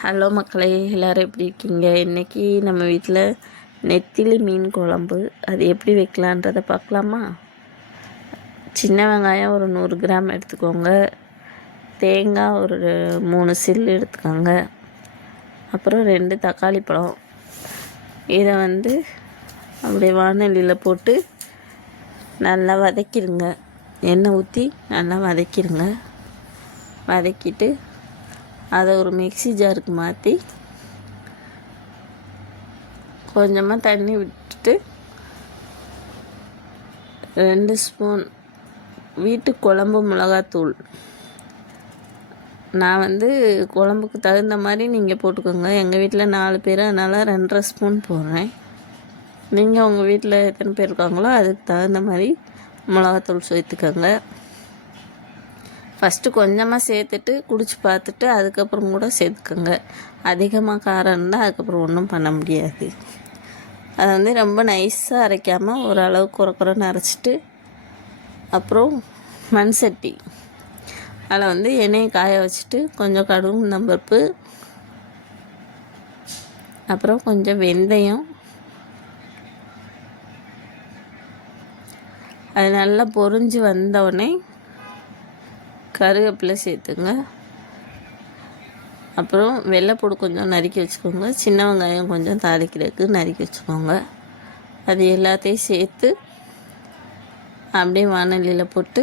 Hello மக்களே, எல்லோரும் எப்படி இருக்கீங்க? இன்றைக்கி நம்ம வீட்டில் நெத்திலி மீன் குழம்பு அது எப்படி வைக்கலான்றதை பார்க்கலாமா? சின்ன வெங்காயம் ஒரு 100 கிராம் எடுத்துக்கோங்க. தேங்காய் ஒரு 3 சில்லு எடுத்துக்கோங்க. அப்புறம் 2 தக்காளி பழம். இதை அப்படியே வானலியில் போட்டு நல்லா வதக்கிடுங்க. எண்ணெய் ஊற்றி நல்லா வதக்கிடுங்க. வதக்கிட்டு அதை ஒரு மிக்ஸி ஜாருக்கு மாற்றி கொஞ்சமாக தண்ணி விட்டுட்டு 2 ஸ்பூன் வீட்டு குழம்பு மிளகாத்தூள். நான் குழம்புக்கு தகுந்த மாதிரி நீங்கள் போட்டுக்கோங்க. எங்கள் வீட்டில் 4 பேர், அதனால் 2.5 ஸ்பூன் போடுறேன். நீங்கள் உங்கள் வீட்டில் எத்தனை பேர் இருக்காங்களோ அதுக்கு தகுந்த மாதிரி மிளகாத்தூள் சேர்த்துக்கோங்க. ஃபஸ்ட்டு கொஞ்சமாக சேர்த்துட்டு குடிச்சு பார்த்துட்டு அதுக்கப்புறம் கூட சேர்த்துக்கோங்க. அதிகமாக காரம் இருந்தால் அதுக்கப்புறம் ஒன்றும் பண்ண முடியாது. அதை ரொம்ப நைஸாக அரைக்காமல் ஓரளவு குறைன்னு அரைச்சிட்டு அப்புறம் மண் சட்டி அதில் எண்ணெயை காய வச்சுட்டு கொஞ்சம் கடுகு உளுந்தம்பருப்பு, அப்புறம் கொஞ்சம் வெந்தயம், அது நல்லா பொரிஞ்சு வந்தோடனே கருவேப்பிலை சேர்த்துங்க. அப்புறம் வெள்ளைப்பூடு கொஞ்சம் நறுக்கி வச்சுக்கோங்க. சின்ன வெங்காயம் கொஞ்சம் தாளிக்கிறதுக்கு நறுக்கி வச்சுக்கோங்க. அது எல்லாத்தையும் சேர்த்து அப்படியே வானலியில் போட்டு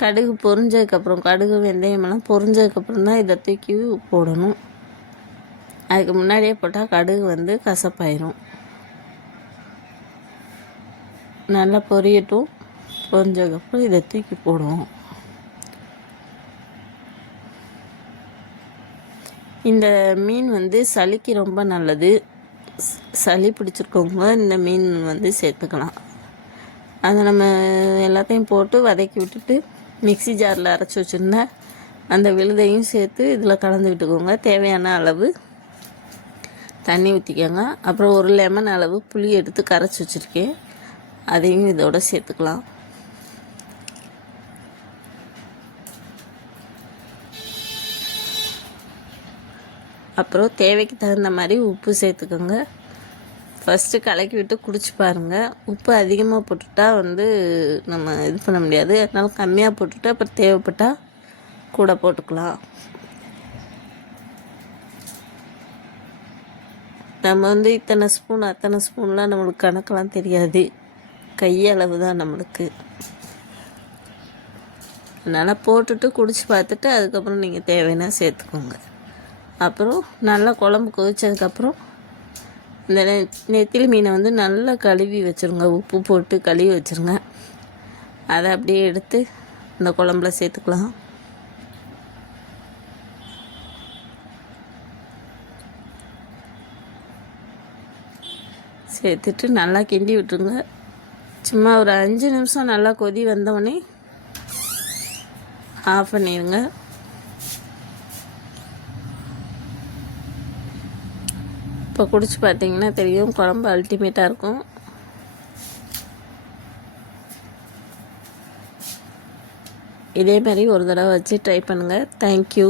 கடுகு பொரிஞ்சதுக்கப்புறம், கடுகு வெந்தயமெல்லாம் பொரிஞ்சதுக்கப்புறம் தான் இதை தூக்கி போடணும். அதுக்கு முன்னாடியே போட்டால் கடுகு கசப்பாயிரும். நல்லா பொரியட்டும். பொரிஞ்சதுக்கப்புறம் இதை தூக்கி போடுவோம். இந்த மீன் சளிக்கு ரொம்ப நல்லது. சளி பிடிச்சிருக்கவங்க இந்த மீன் சேர்த்துக்கலாம். அதை நம்ம எல்லாத்தையும் போட்டு வதக்கி விட்டுட்டு மிக்ஸி ஜாரில் அரைச்சி வச்சுருந்த அந்த விழுதையும் சேர்த்து இதில் கலந்து விட்டுக்கோங்க. தேவையான அளவு தண்ணி ஊற்றிக்கோங்க. அப்புறம் ஒரு லெமன் அளவு புளி எடுத்து கரைச்சி வச்சுருக்கேன், அதையும் இதோட சேர்த்துக்கலாம். அப்புறம் தேவைக்கு தகுந்த மாதிரி உப்பு சேர்த்துக்கோங்க. ஃபஸ்ட்டு கலக்கி விட்டு குடிச்சு பாருங்கள். உப்பு அதிகமாக போட்டுட்டா நம்ம இது பண்ண முடியாது. அதனால கம்மியாக போட்டுட்டு அப்புறம் தேவைப்பட்டால் கூட போட்டுக்கலாம். நம்ம இத்தனை ஸ்பூன் அத்தனை ஸ்பூன்லாம் நம்மளுக்கு கணக்கெல்லாம் தெரியாது. கையளவு தான் நம்மளுக்கு. அதனால் போட்டுட்டு குடிச்சு பார்த்துட்டு அதுக்கப்புறம் நீங்கள் தேவைன்னா சேர்த்துக்கோங்க. அப்புறம் நல்லா குழம்பு கொதிச்சதுக்கப்புறம் இந்த நெத்திலி மீனை நல்லா கழுவி வச்சுருங்க. உப்பு போட்டு கழுவி வச்சுருங்க. அதை அப்படியே எடுத்து இந்த குழம்புல சேர்த்துக்கலாம். சேர்த்துட்டு நல்லா கிண்டி விட்டுருங்க. சும்மா ஒரு 5 நிமிஷம் நல்லா கொதி வந்தோடனே ஆஃப் பண்ணிடுங்க. இப்போ குடிச்சு பார்த்தீங்கன்னா தெரியும், குழம்பு அல்டிமேட்டாக இருக்கும். இதே மாதிரி ஒரு தடவை வச்சு ட்ரை பண்ணுங்கள். தேங்க்யூ.